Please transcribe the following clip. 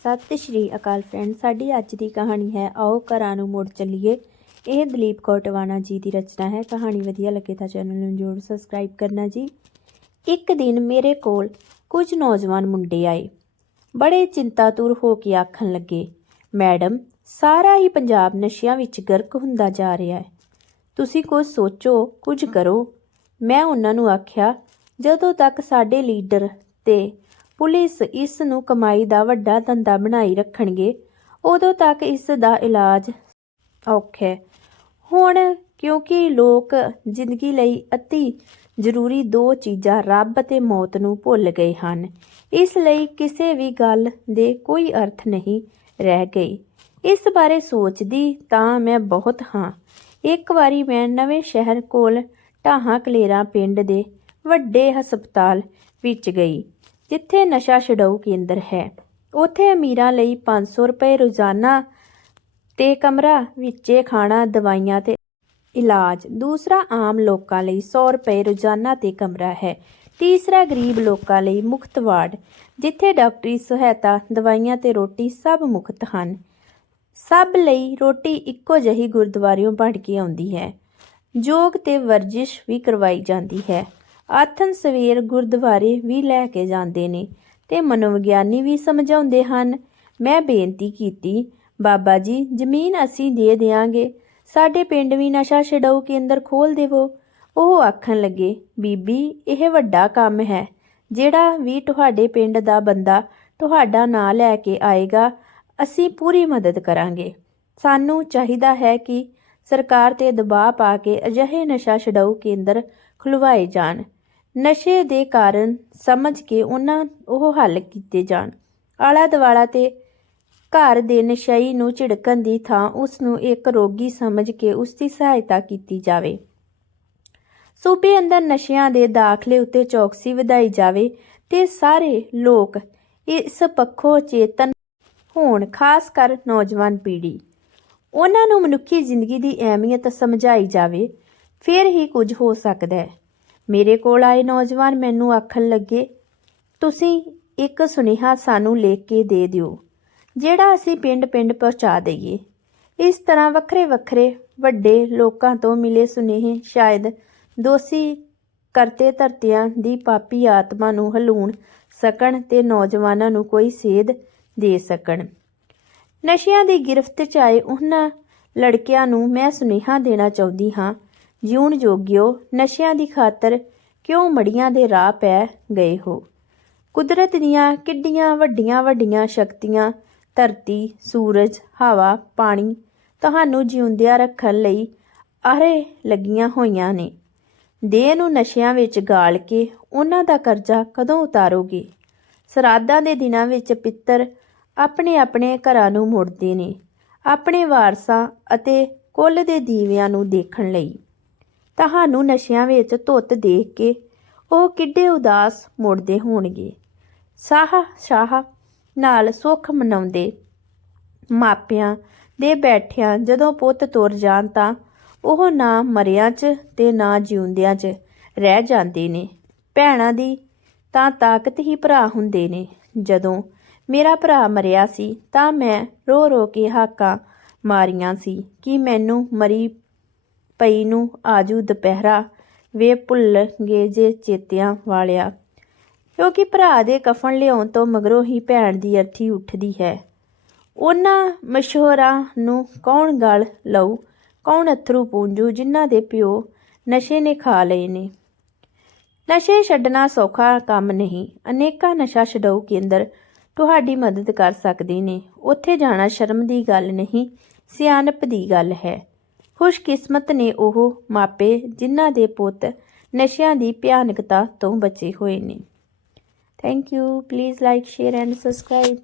ਸਤਿ ਸ਼੍ਰੀ ਅਕਾਲ ਫਰੈਂਡ ਸਾਡੀ ਅੱਜ ਦੀ ਕਹਾਣੀ ਹੈ, ਆਓ ਘਰਾਂ ਨੂੰ ਮੁੜ ਚੱਲੀਏ। ਇਹ ਦਲੀਪ ਕੋਟਵਾਨਾ ਜੀ ਦੀ ਰਚਨਾ ਹੈ। ਕਹਾਣੀ ਵਧੀਆ ਲੱਗੇ ਤਾਂ ਚੈਨਲ ਨੂੰ ਜ਼ਰੂਰ ਸਬਸਕ੍ਰਾਈਬ ਕਰਨਾ ਜੀ। ਇੱਕ ਦਿਨ ਮੇਰੇ ਕੋਲ ਕੁਝ ਨੌਜਵਾਨ ਮੁੰਡੇ ਆਏ। ਬੜੇ ਚਿੰਤਾਤੁਰ ਹੋ ਕੇ ਆਖਣ ਲੱਗੇ, ਮੈਡਮ, ਸਾਰਾ ਹੀ ਪੰਜਾਬ ਨਸ਼ਿਆਂ ਵਿੱਚ ਗਰਕ ਹੁੰਦਾ ਜਾ ਰਿਹਾ ਹੈ। ਤੁਸੀਂ ਕੁਝ ਸੋਚੋ, ਕੁਝ ਕਰੋ। ਮੈਂ ਉਹਨਾਂ ਨੂੰ ਆਖਿਆ, ਜਦੋਂ ਤੱਕ ਸਾਡੇ ਲੀਡਰ ਤੇ ਪੁਲਿਸ ਇਸ ਨੂੰ ਕਮਾਈ ਦਾ ਵੱਡਾ ਧੰਦਾ ਬਣਾਈ ਰੱਖਣਗੇ। ਉਦੋਂ ਤੱਕ ਇਸ ਦਾ ਇਲਾਜ ਔਖਾ ਹੈ। ਹੁਣ ਕਿਉਂਕਿ ਲੋਕ ਜ਼ਿੰਦਗੀ ਲਈ ਅਤੀ ਜ਼ਰੂਰੀ ਦੋ ਚੀਜ਼ਾਂ, ਰੱਬ ਅਤੇ ਮੌਤ ਨੂੰ ਭੁੱਲ ਗਏ ਹਨ। ਇਸ ਲਈ ਕਿਸੇ ਵੀ ਗੱਲ ਦੇ ਕੋਈ ਅਰਥ ਨਹੀਂ ਰਹਿ ਗਈ। ਇਸ ਬਾਰੇ ਸੋਚਦੀ ਤਾਂ ਮੈਂ ਬਹੁਤ ਹਾਂ। ਇੱਕ ਵਾਰੀ ਮੈਂ ਨਵੇਂ ਸ਼ਹਿਰ ਕੋਲ ਢਾਹਾਂ ਕਲੇਰਾ ਪਿੰਡ ਦੇ ਵੱਡੇ ਹਸਪਤਾਲ ਵਿੱਚ ਗਈ। ਜਿੱਥੇ ਨਸ਼ਾ ਛਡਾਊ ਕੇਂਦਰ ਹੈ। ਉੱਥੇ ਅਮੀਰਾਂ ਲਈ 500 ਰੁਪਏ ਰੋਜ਼ਾਨਾ ਤੇ ਕਮਰਾ, ਵਿੱਚੇ ਖਾਣਾ, ਦਵਾਈਆਂ ਤੇ ਇਲਾਜ। ਦੂਸਰਾ ਆਮ ਲੋਕਾਂ ਲਈ 100 ਰੁਪਏ ਰੋਜ਼ਾਨਾ ਤੇ ਕਮਰਾ ਹੈ। ਤੀਸਰਾ ਗਰੀਬ ਲੋਕਾਂ ਲਈ ਮੁਫਤ ਵਾਰਡ, ਜਿੱਥੇ ਡਾਕਟਰੀ ਸਹਾਇਤਾ, ਦਵਾਈਆਂ ਤੇ ਰੋਟੀ ਸਭ ਮੁਫਤ ਹਨ। ਸਭ ਲਈ ਰੋਟੀ ਇੱਕੋ ਜਿਹੀ ਗੁਰਦੁਆਰਿਓਂ ਬਣ ਕੇ ਆਉਂਦੀ ਹੈ। ਯੋਗ ਤੇ ਵਰਜਿਸ਼ ਵੀ ਕਰਵਾਈ ਜਾਂਦੀ ਹੈ। ਆਥਨ ਸਵੇਰ ਗੁਰਦੁਆਰੇ ਵੀ ਲੈ ਕੇ ਜਾਂਦੇ ਨੇ ਤੇ ਮਨੋਵਿਗਿਆਨੀ ਵੀ ਸਮਝਾਉਂਦੇ ਹਨ। ਮੈਂ ਬੇਨਤੀ ਕੀਤੀ, ਬਾਬਾ ਜੀ, ਜ਼ਮੀਨ ਅਸੀਂ ਦੇ ਦਿਆਂਗੇ। ਸਾਡੇ ਪਿੰਡ ਵੀ ਨਸ਼ਾ ਛਡਾਊ ਕੇਂਦਰ ਖੋਲ ਦੇਵੋ। ਉਹ ਆਖਣ ਲੱਗੇ, ਬੀਬੀ, ਇਹ ਵੱਡਾ ਕੰਮ ਹੈ। ਜਿਹੜਾ ਵੀ ਤੁਹਾਡੇ ਪਿੰਡ ਦਾ ਬੰਦਾ ਤੁਹਾਡਾ ਨਾਂ ਲੈ ਕੇ ਆਏਗਾ, ਅਸੀਂ ਪੂਰੀ ਮਦਦ ਕਰਾਂਗੇ। ਸਾਨੂੰ ਚਾਹੀਦਾ ਹੈ ਕਿ ਸਰਕਾਰ ਤੇ ਦਬਾਅ ਪਾ ਕੇ ਅਜਿਹੇ ਨਸ਼ਾ ਛਡਾਊ ਕੇਂਦਰ ਖੁਲਵਾਏ ਜਾਣ। ਨਸ਼ੇ ਦੇ ਕਾਰਨ ਸਮਝ ਕੇ ਉਹਨਾਂ ਉਹ ਹੱਲ ਕੀਤੇ ਜਾਣ। ਆਲਾ ਦਵਾਲਾ ਤੇ ਘਰ ਦੇ ਨਸ਼ਈ ਨੂੰ ਝਿੜਕਣ ਦੀ ਥਾਂ ਉਸ ਨੂੰ ਇੱਕ ਰੋਗੀ ਸਮਝ ਕੇ ਉਸ ਦੀ ਸਹਾਇਤਾ ਕੀਤੀ ਜਾਵੇ। ਸੂਬੇ ਅੰਦਰ ਨਸ਼ਿਆਂ ਦੇ ਦਾਖਲੇ ਉੱਤੇ ਚੌਕਸੀ ਵਧਾਈ ਜਾਵੇ ਤੇ ਸਾਰੇ ਲੋਕ ਇਸ ਪੱਖੋਂ ਚੇਤਨ ਹੋਣ, ਖਾਸ ਕਰ ਨੌਜਵਾਨ ਪੀੜ੍ਹੀ। ਉਹਨਾਂ ਨੂੰ ਮਨੁੱਖੀ ਜ਼ਿੰਦਗੀ ਦੀ ਅਹਿਮੀਅਤ ਸਮਝਾਈ ਜਾਵੇ, ਫਿਰ ਹੀ ਕੁਝ ਹੋ ਸਕਦਾ ਹੈ। ਮੇਰੇ ਕੋਲ ਆਏ ਨੌਜਵਾਨ ਮੈਨੂੰ ਆਖਣ ਲੱਗੇ, ਤੁਸੀਂ ਇੱਕ ਸੁਨੇਹਾ ਸਾਨੂੰ ਲਿਖ ਕੇ ਦੇ ਦਿਓ, ਜਿਹੜਾ ਅਸੀਂ ਪਿੰਡ-ਪਿੰਡ ਪਹੁੰਚਾ ਦਈਏ। ਇਸ ਤਰ੍ਹਾਂ ਵੱਖਰੇ-ਵੱਖਰੇ ਵੱਡੇ ਲੋਕਾਂ ਤੋਂ ਮਿਲੇ ਸੁਨੇਹੇ ਸ਼ਾਇਦ ਦੋਸ਼ੀ ਕਰਤੇ ਧਰਤੀਆਂ ਦੀ ਪਾਪੀ ਆਤਮਾ ਨੂੰ ਹਲੂਣ ਸਕਣ ਤੇ ਨੌਜਵਾਨਾਂ ਨੂੰ ਕੋਈ ਸੇਧ ਦੇ ਸਕਣ। ਨਸ਼ਿਆਂ ਦੀ ਗਿਰਫਤ ਚ ਆਏ ਉਹਨਾਂ ਲੜਕਿਆਂ ਨੂੰ ਮੈਂ ਸੁਨੇਹਾ ਦੇਣਾ ਚਾਹੁੰਦੀ ਹਾਂ ਜਿਉਣ ਜੋਗਿਓ ਨਸ਼ਿਆਂ ਦੀ ਖਾਤਰ ਕਿਉਂ ਮੜੀਆਂ ਦੇ ਰਾਹ ਪੈ ਗਏ ਹੋ? ਕੁਦਰਤ ਦੀਆਂ ਕਿੱਡੀਆਂ ਵੱਡੀਆਂ ਵੱਡੀਆਂ ਸ਼ਕਤੀਆਂ, ਧਰਤੀ, ਸੂਰਜ, ਹਵਾ, ਪਾਣੀ ਤੁਹਾਨੂੰ ਜਿਉਂਦਿਆਂ ਰੱਖਣ ਲਈ ਆਰੇ ਲੱਗੀਆਂ ਹੋਈਆਂ ਨੇ। ਦੇਹ ਨੂੰ ਨਸ਼ਿਆਂ ਵਿੱਚ ਗਾਲ ਕੇ ਉਹਨਾਂ ਦਾ ਕਰਜ਼ਾ ਕਦੋਂ ਉਤਾਰੋਗੇ? ਸਰਾਧਾਂ ਦੇ ਦਿਨਾਂ ਵਿੱਚ ਪਿੱਤਰ ਆਪਣੇ ਆਪਣੇ ਘਰਾਂ ਨੂੰ ਮੁੜਦੇ ਨੇ, ਆਪਣੇ ਵਾਰਸਾਂ ਅਤੇ ਕੁੱਲ ਦੇ ਦੀਵਿਆਂ ਨੂੰ ਦੇਖਣ ਲਈ। ਤੁਹਾਨੂੰ ਨਸ਼ਿਆਂ ਵਿੱਚ ਧੁੱਤ ਦੇਖ ਕੇ ਉਹ ਕਿੱਡੇ ਉਦਾਸ ਮੁੜਦੇ ਹੋਣਗੇ। ਸਾਹ ਸ਼ਾਹ ਨਾਲ ਸੁੱਖ ਮਨਾਉਂਦੇ ਮਾਪਿਆਂ ਦੇ ਬੈਠਿਆਂ ਜਦੋਂ ਪੁੱਤ ਤੁਰ ਜਾਣ ਤਾਂ ਉਹ ਨਾ ਮਰਿਆਂ 'ਚ ਤੇ ਨਾ ਜਿਉਂਦਿਆਂ 'ਚ ਰਹਿ ਜਾਂਦੇ ਨੇ। ਭੈਣਾਂ ਦੀ ਤਾਂ ਤਾਕਤ ਹੀ ਭਰਾ ਹੁੰਦੇ ਨੇ। ਜਦੋਂ ਮੇਰਾ ਭਰਾ ਮਰਿਆ ਸੀ ਤਾਂ ਮੈਂ ਰੋ ਰੋ ਕੇ ਹਾਕਾਂ ਮਾਰੀਆਂ ਸੀ ਕਿ ਮੈਨੂੰ ਮਰੀ ਪਈ ਨੂੰ ਆਜੂ ਦੁਪਹਿਰਾ, ਵੇ ਭੁੱਲ ਗਏ ਜੇ ਚੇਤਿਆਂ ਵਾਲਿਆ। ਕਿਉਂਕਿ ਭਰਾ ਦੇ ਕਫਨ ਲਿਆਉਣ ਤੋਂ ਮਗਰੋਂ ਹੀ ਭੈਣ ਦੀ ਅਰਥੀ ਉੱਠਦੀ ਹੈ। ਉਹਨਾਂ ਮਸ਼ਹੂਰਾਂ ਨੂੰ ਕੌਣ ਗਲ ਲਊ, ਕੌਣ ਅਥਰੂ ਪੂੰਜੂ, ਜਿਨ੍ਹਾਂ ਦੇ ਪਿਓ ਨਸ਼ੇ ਨੇ ਖਾ ਲਏ ਨੇ। ਨਸ਼ੇ ਛੱਡਣਾ ਸੌਖਾ ਕੰਮ ਨਹੀਂ। ਅਨੇਕਾਂ ਨਸ਼ਾ ਛਡਾਊ ਕੇਂਦਰ ਤੁਹਾਡੀ ਮਦਦ ਕਰ ਸਕਦੇ ਨੇ। ਉੱਥੇ ਜਾਣਾ ਸ਼ਰਮ ਦੀ ਗੱਲ ਨਹੀਂ, ਸਿਆਣਪ ਦੀ ਗੱਲ ਹੈ। ਖੁਸ਼ਕਿਸਮਤ ਨੇ ਉਹ ਮਾਪੇ ਜਿਨ੍ਹਾਂ ਦੇ ਪੁੱਤ ਨਸ਼ਿਆਂ ਦੀ ਭਿਆਨਕਤਾ ਤੋਂ ਬਚੇ ਹੋਏ ਨੇ। Thank you please like share and subscribe